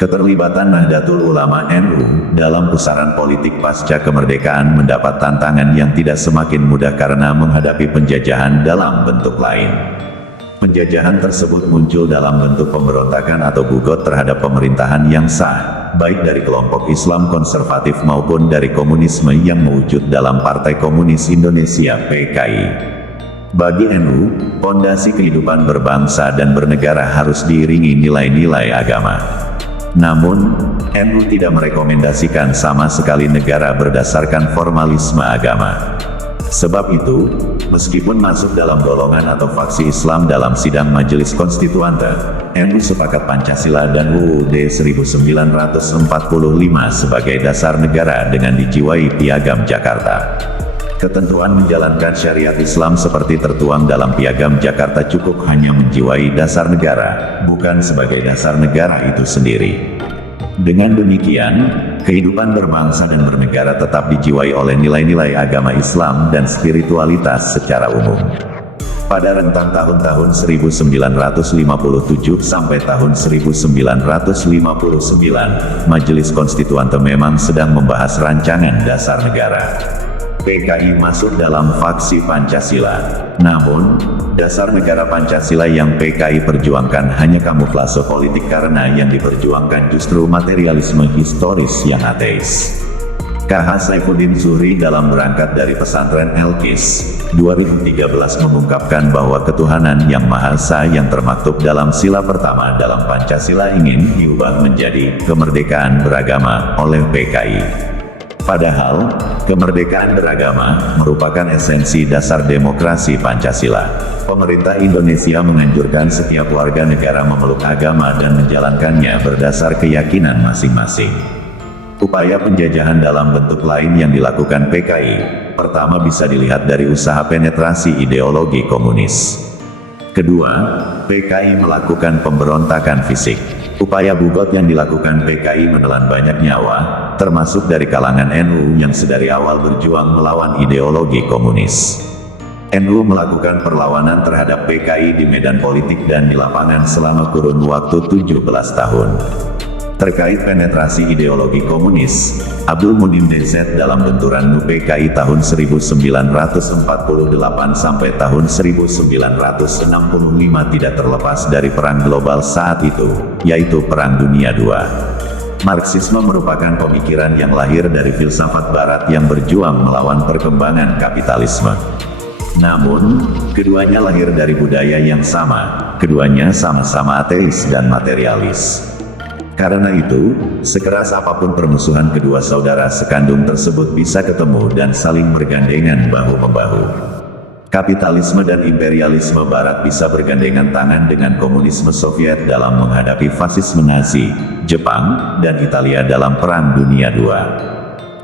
Keterlibatan Nahdlatul Ulama NU dalam pusaran politik pasca kemerdekaan mendapat tantangan yang tidak semakin mudah karena menghadapi penjajahan dalam bentuk lain. Penjajahan tersebut muncul dalam bentuk pemberontakan atau bugot terhadap pemerintahan yang sah, baik dari kelompok Islam konservatif maupun dari komunisme yang mewujud dalam Partai Komunis Indonesia (PKI). Bagi NU, pondasi kehidupan berbangsa dan bernegara harus diiringi nilai-nilai agama. Namun, NU tidak merekomendasikan sama sekali negara berdasarkan formalisme agama. Sebab itu, meskipun masuk dalam golongan atau faksi Islam dalam sidang Majelis Konstituante, NU sepakat Pancasila dan UUD 1945 sebagai dasar negara dengan dijiwai Piagam Jakarta. Ketentuan menjalankan syariat Islam seperti tertuang dalam Piagam Jakarta cukup hanya menjiwai dasar negara, bukan sebagai dasar negara itu sendiri. Dengan demikian, kehidupan berbangsa dan bernegara tetap dijiwai oleh nilai-nilai agama Islam dan spiritualitas secara umum. Pada rentang tahun-tahun 1957 sampai tahun 1959, Majelis Konstituante memang sedang membahas rancangan dasar negara. PKI masuk dalam faksi Pancasila. Namun, dasar negara Pancasila yang PKI perjuangkan hanya kamuflase politik karena yang diperjuangkan justru materialisme historis yang ateis. KH Saifuddin Zuhri dalam Berangkat dari Pesantren Elkis, 2013 mengungkapkan bahwa ketuhanan yang Maha Esa yang termaktub dalam sila pertama dalam Pancasila ingin diubah menjadi kemerdekaan beragama oleh PKI. Padahal, kemerdekaan beragama merupakan esensi dasar demokrasi Pancasila. Pemerintah Indonesia menganjurkan setiap warga negara memeluk agama dan menjalankannya berdasar keyakinan masing-masing. Upaya penjajahan dalam bentuk lain yang dilakukan PKI, pertama bisa dilihat dari usaha penetrasi ideologi komunis. Kedua, PKI melakukan pemberontakan fisik. Upaya bugot yang dilakukan PKI menelan banyak nyawa, termasuk dari kalangan NU yang sedari awal berjuang melawan ideologi komunis. NU melakukan perlawanan terhadap PKI di medan politik dan di lapangan selama kurun waktu 17 tahun. Terkait penetrasi ideologi komunis, Abdul Munim DZ dalam benturan NU PKI tahun 1948 sampai tahun 1965 tidak terlepas dari perang global saat itu, yaitu Perang Dunia II. Marxisme merupakan pemikiran yang lahir dari filsafat Barat yang berjuang melawan perkembangan kapitalisme. Namun, keduanya lahir dari budaya yang sama, keduanya sama-sama ateis dan materialis. Karena itu, sekeras apapun permusuhan kedua saudara sekandung tersebut bisa ketemu dan saling bergandengan bahu-membahu. Kapitalisme dan imperialisme Barat bisa bergandengan tangan dengan komunisme Soviet dalam menghadapi fasisme Nazi, Jepang, dan Italia dalam Perang Dunia II.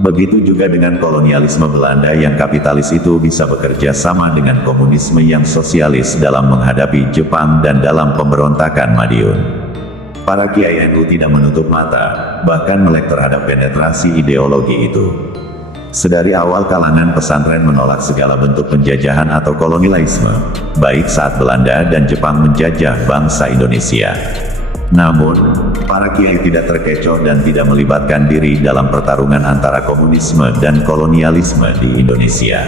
Begitu juga dengan kolonialisme Belanda yang kapitalis itu bisa bekerja sama dengan komunisme yang sosialis dalam menghadapi Jepang dan dalam pemberontakan Madiun. Para kiai NU tidak menutup mata, bahkan melek terhadap penetrasi ideologi itu. Sedari awal kalangan pesantren menolak segala bentuk penjajahan atau kolonialisme, baik saat Belanda dan Jepang menjajah bangsa Indonesia. Namun, para kiai tidak terkecoh dan tidak melibatkan diri dalam pertarungan antara komunisme dan kolonialisme di Indonesia.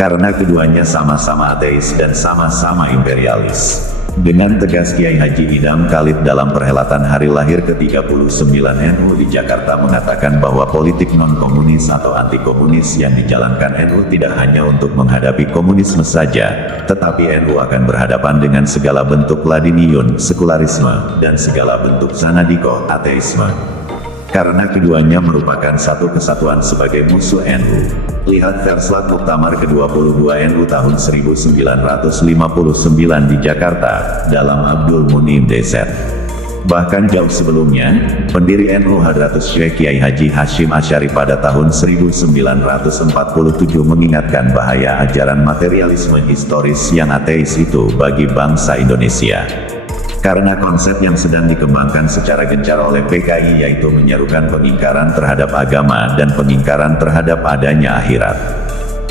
Karena keduanya sama-sama ateis dan sama-sama imperialis. Dengan tegas Kiai Haji Idam Khalid dalam perhelatan hari lahir ke-39 NU di Jakarta mengatakan bahwa politik non-komunis atau anti-komunis yang dijalankan NU tidak hanya untuk menghadapi komunisme saja, tetapi NU akan berhadapan dengan segala bentuk ladiniun, sekularisme, dan segala bentuk sanadiko, ateisme. Karena keduanya merupakan satu kesatuan sebagai musuh NU. Lihat Verslat Muktamar ke-22 NU tahun 1959 di Jakarta, dalam Abdul Munim DZ. Bahkan jauh sebelumnya, pendiri NU Hadratus Syekh Kiai Haji Hashim Asy'ari pada tahun 1947 mengingatkan bahaya ajaran materialisme historis yang ateis itu bagi bangsa Indonesia. Karena konsep yang sedang dikembangkan secara gencar oleh PKI yaitu menyerukan pengingkaran terhadap agama dan pengingkaran terhadap adanya akhirat.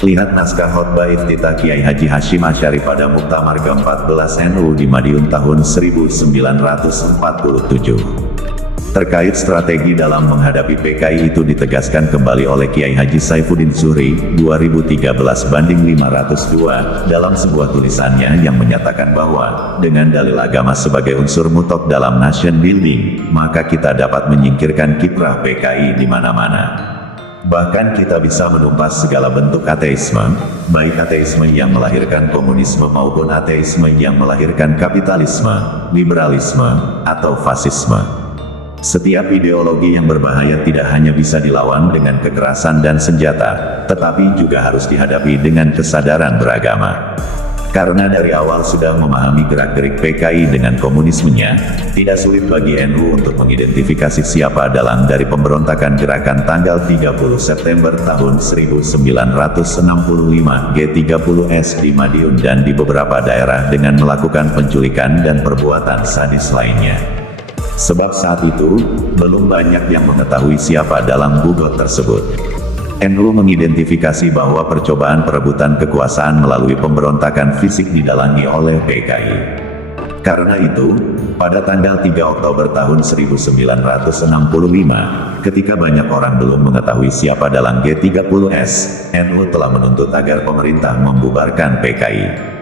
Lihat naskah khotbah iftitah Kiai Haji Hashim Asy'ari pada Muktamar ke-14 NU di Madiun tahun 1947. Terkait strategi dalam menghadapi PKI itu ditegaskan kembali oleh Kiai Haji Saifuddin Zuhri, 2013-502, dalam sebuah tulisannya yang menyatakan bahwa, dengan dalil agama sebagai unsur mutlak dalam nation building, maka kita dapat menyingkirkan kiprah PKI di mana-mana. Bahkan kita bisa menumpas segala bentuk ateisme, baik ateisme yang melahirkan komunisme maupun ateisme yang melahirkan kapitalisme, liberalisme, atau fasisme. Setiap ideologi yang berbahaya tidak hanya bisa dilawan dengan kekerasan dan senjata, tetapi juga harus dihadapi dengan kesadaran beragama. Karena dari awal sudah memahami gerak-gerik PKI dengan komunismenya, tidak sulit bagi NU untuk mengidentifikasi siapa dalang dari pemberontakan gerakan tanggal 30 September tahun 1965 G30S di Madiun dan di beberapa daerah dengan melakukan penculikan dan perbuatan sadis lainnya. Sebab saat itu, belum banyak yang mengetahui siapa dalang bugot tersebut. NU mengidentifikasi bahwa percobaan perebutan kekuasaan melalui pemberontakan fisik didalangi oleh PKI. Karena itu, pada tanggal 3 Oktober tahun 1965, ketika banyak orang belum mengetahui siapa dalang G30S, NU telah menuntut agar pemerintah membubarkan PKI.